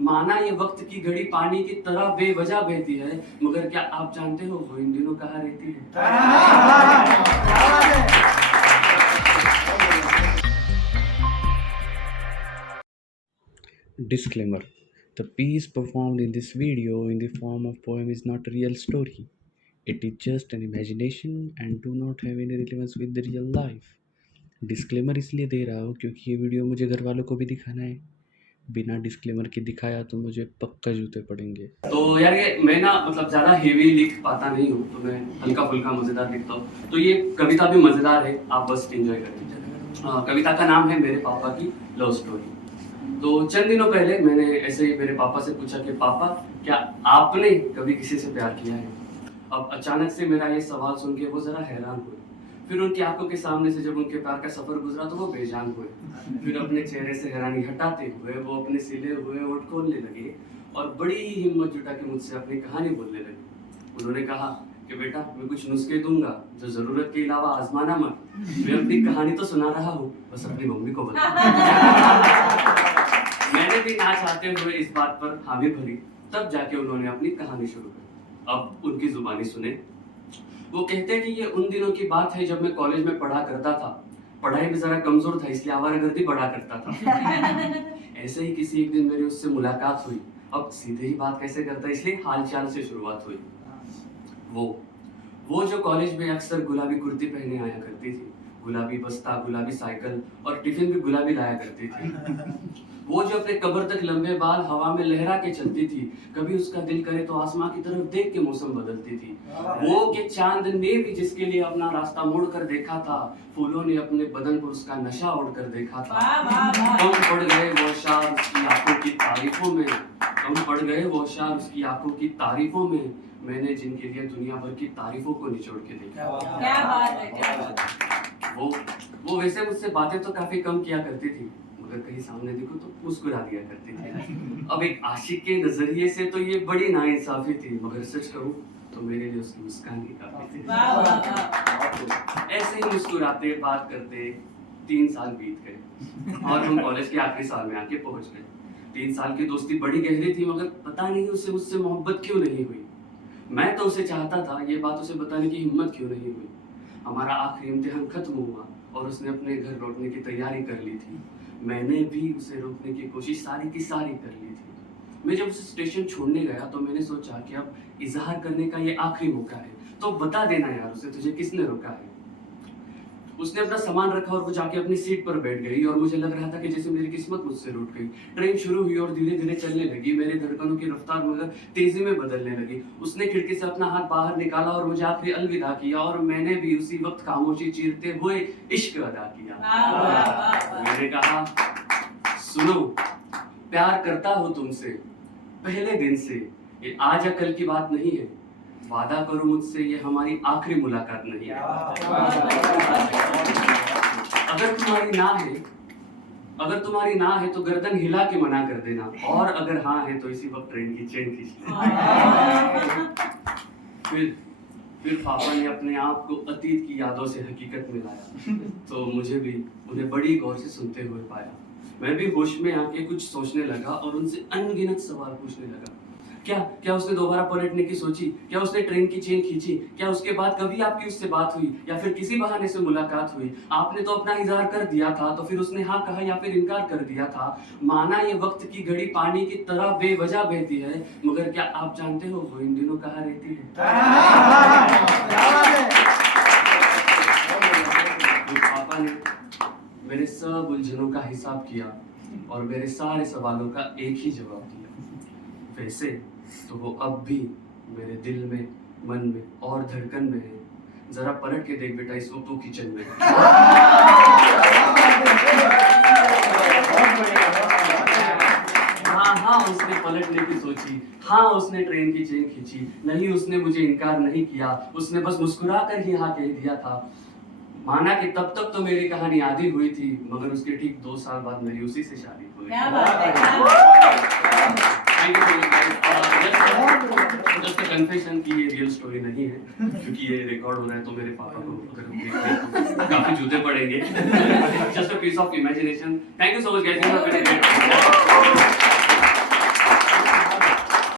माना ये वक्त की घड़ी पानी की तरह बेवजह बहती है, मगर क्या आप जानते हो वो इन दिनों कहाँ रहती है? Disclaimer: the piece performed in this video in the form of poem is not a real story. It is just an imagination and do not have any relevance with the real life. Disclaimer इसलिए दे रहा हूँ क्योंकि ये video मुझे घर वालों को भी दिखाना है। बिना डिस्क्लेमर के दिखाया तो मुझे पक्का जूते पड़ेंगे। तो यार ये मैं ना मतलब ज़्यादा हेवी लिख पाता नहीं हूँ, तो मैं हल्का फुल्का मज़ेदार लिखता हूँ। तो ये कविता भी मज़ेदार है, आप बस एंजॉय करें। कविता का नाम है मेरे पापा की लव स्टोरी। तो चंद दिनों पहले मैंने ऐसे ही मेरे पापा से पूछा कि पापा क्या आपने कभी किसी से प्यार किया है? अब अचानक से मेरा ये सवाल सुन के वो ज़रा हैरान हुए। फिर उनकी आंखों के सामने से जब उनके प्यार का सफ़र गुजरा तो वो बेजान हुए। फिर अपने चेहरे से हैरानी हटाते हुए वो अपने सिले हुए होंठ खोलने लगे और बड़ी ही हिम्मत जुटा के मुझसे अपनी कहानी बोलने लगे। उन्होंने कहा कि बेटा मैं कुछ नुस्खे दूंगा जो ज़रूरत के अलावा आजमाना मत। मैं अपनी कहानी तो सुना रहा हूँ, बस अपनी मम्मी को बता। मैंने भी ना चाहते हुए इस बात पर हामी भरी, तब जाके उन्होंने अपनी कहानी शुरू की। अब उनकी जुबानी सुने। वो कहते हैं कि ये उन दिनों की बात है जब मैं कॉलेज में पढ़ा करता था। पढ़ाई में जरा कमजोर था इसलिए आवारागर्दी बढ़ा करता था। ऐसे ही किसी एक दिन मेरी उससे मुलाकात हुई। अब सीधे ही बात कैसे करता इसलिए हालचाल से शुरुआत हुई। वो जो कॉलेज में अक्सर गुलाबी कुर्ती पहने आया करती थी, गुलाबी बस्ता, गुलाबी साइकिल और टिफिन भी गुलाबी लाया करती थी। वो जो अपने कब्र तक लंबे बाल हवा में लहरा के चलती थी, कभी उसका दिल करे तो आसमां की तरफ देख के मौसम बदलती थी। वो कि चांद ने भी जिसके लिए अपना रास्ता मोड़ कर देखा था, फूलों ने अपने बदन पर उसका नशा ओढ़ कर देखा था। कम पड़ गए वो शार उसकी आंखों की तारीफों में, कम पड़ गए वो शार उसकी आंखों की तारीफों में, मैंने जिनके लिए दुनिया भर की तारीफों को निचोड़ के देखा। क्या बात है, क्या बात है। वो वैसे मुझसे बातें तो काफी कम किया करती थी, मगर कहीं सामने देखो तो मुस्कुरा दिया करती थी। अब एक आशिक के नजरिए से तो ये बड़ी नाइंसाफी थी, मगर सच कहूँ तो मेरे लिए उसकी मुस्कान ही काफी थी। ऐसे ही मुस्कुराते बात करते 3 साल बीत गए और हम कॉलेज के आखिरी साल में आके पहुंच गए। 3 साल की दोस्ती बड़ी गहरी थी, मगर पता नहीं उसे मुझसे मोहब्बत क्यों नहीं हुई। मैं तो उसे चाहता था, ये बात उसे बताने की हिम्मत क्यों नहीं हुई। हमारा आखिरी इम्तिहान खत्म हुआ और उसने अपने घर लौटने की तैयारी कर ली थी। मैंने भी उसे रोकने की कोशिश सारी की सारी कर ली थी। मैं जब उसे स्टेशन छोड़ने गया तो मैंने सोचा कि अब इजहार करने का ये आखिरी मौका है, तो बता देना यार उसे तुझे किसने रोका है। उसने अपना सामान रखा और वो जाके अपनी सीट पर बैठ गई और मुझे लग रहा था कि जैसे मेरी किस्मत मुझसे रूठ गई। ट्रेन शुरू हुई और धीरे धीरे चलने लगी। मेरे धड़कनों की रफ्तार मगर तेजी में बदलने लगी। उसने खिड़की से अपना हाथ बाहर निकाला और मुझे आखिरी अलविदा किया और मैंने भी उसी वक्त खामोशी चीरते हुए इश्क अदा किया। मैंने कहा सुनो, प्यार करता हूँ तुमसे पहले दिन से, ये आज या कल की बात नहीं है। वादा करो मुझसे ये हमारी आखिरी मुलाकात नहीं है। अगर तुम्हारी ना है तो गर्दन हिला के मना कर देना, और अगर हाँ है तो इसी वक्त ट्रेन की चेन खींच लेना। फिर पापा ने अपने आप को अतीत की यादों से हकीकत में लाया, तो मुझे भी उन्हें बड़ी गौर से सुनते हुए पाया। मैं भी होश में आके कुछ सोचने लगा और उनसे अनगिनत सवाल पूछने लगा। क्या उसने दोबारा पलटने की सोची? क्या उसने ट्रेन की चेन खींची? क्या उसके बाद कभी आपकी उससे बात हुई या फिर किसी बहाने से मुलाकात हुई? आपने तो अपना इजहार कर दिया था, तो फिर उसने हाँ कहा या फिर इनकार कर दिया था। माना ये वक्त की घड़ी पानी की तरह बेवजह बहती है, मगर क्या आप जानते हो वो इन दिनों कहाँ रहती है? पापा ने मेरे सब उलझनों का हिसाब किया और मेरे सारे सवालों का एक ही जवाब दिया। वैसे तो वो अब भी मेरे दिल में, मन में और धड़कन में है। जरा पलट के देख बेटा इस वक्त वो किचन में। हाँ उसने पलटने की सोची, हाँ उसने ट्रेन की चेन खींची, नहीं उसने मुझे इनकार नहीं किया, उसने बस मुस्कुरा कर ही हाँ कह दिया था। माना कि तब तक तो मेरी कहानी आधी हुई थी, मगर उसके ठीक 2 साल बाद मेरी उसी से शादी हुई। जस्ट कन्फेशन की ये रियल स्टोरी नहीं है, क्योंकि ये रिकॉर्ड हो रहा है तो मेरे पापा को अगर हम देखते हैं तो काफी जूते पड़ेंगे। Just a piece of imagination. Thank you so much guys.